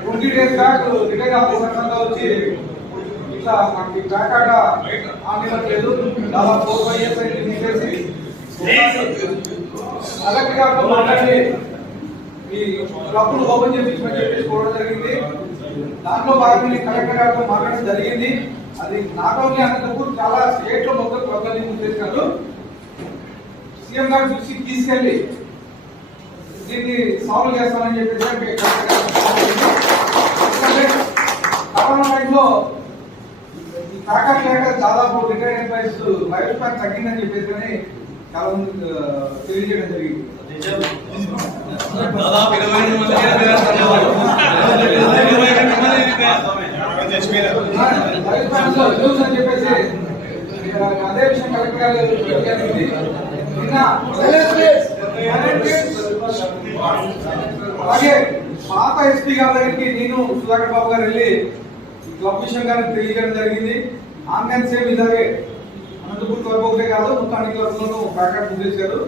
Twenty days back retire officer అంతా వచ్చి ఇట్లా మనకి ఈ ప్యాకాట ఆనివ్వట్లేదు దాదాపు ఫోర్ ఫైవ్ ఇయర్స్ అయితే తీసేసి. కలెక్టర్ గారితో మాట్లాడి ఈ క్లబ్ను ఓపెన్ చేయించమని చెప్పేసి కోరడం జరిగింది. దాంట్లో భాగంగా కలెక్టర్ గారితో మాట్లాడడం జరిగింది. అది నాట్ ఓన్లీ అనంతపూర్ చాలా స్టేట్లో మొత్తం క్లబ్లని మూసేసినారు. సీఎం గారు చూసి తీసుకెళ్ళి దీన్ని సాల్వ్ చేస్తామని చెప్పేసి అంటే ఎందుకంటే టైంలో ప్యాకెట్ లేక దాదాపు రిటైర్డ్ ఎంప్లాయీస్ లైఫ్ స్పాన్ తగ్గిందని చెప్పేసి అని చాలా మంది తెలియజేయడం జరిగింది. దాదాపు ఇరవై అని చెప్పేసి అదే విషయం కలెక్టర్ గారు అలాగే పాత ఎస్పీ గారి దగ్గరికి నేను సుధాకర్ బాబు గారు వెళ్ళి క్లబ్ విషయం కానీ తెలియజేయడం జరిగింది. ఆన్లైన్ సేమ్ ఇలాగే అనంతపూర్ క్లబ్ ఒకటే కాదు మొత్తం అన్ని క్లబ్లను ప్యాకెట్ చేశారు.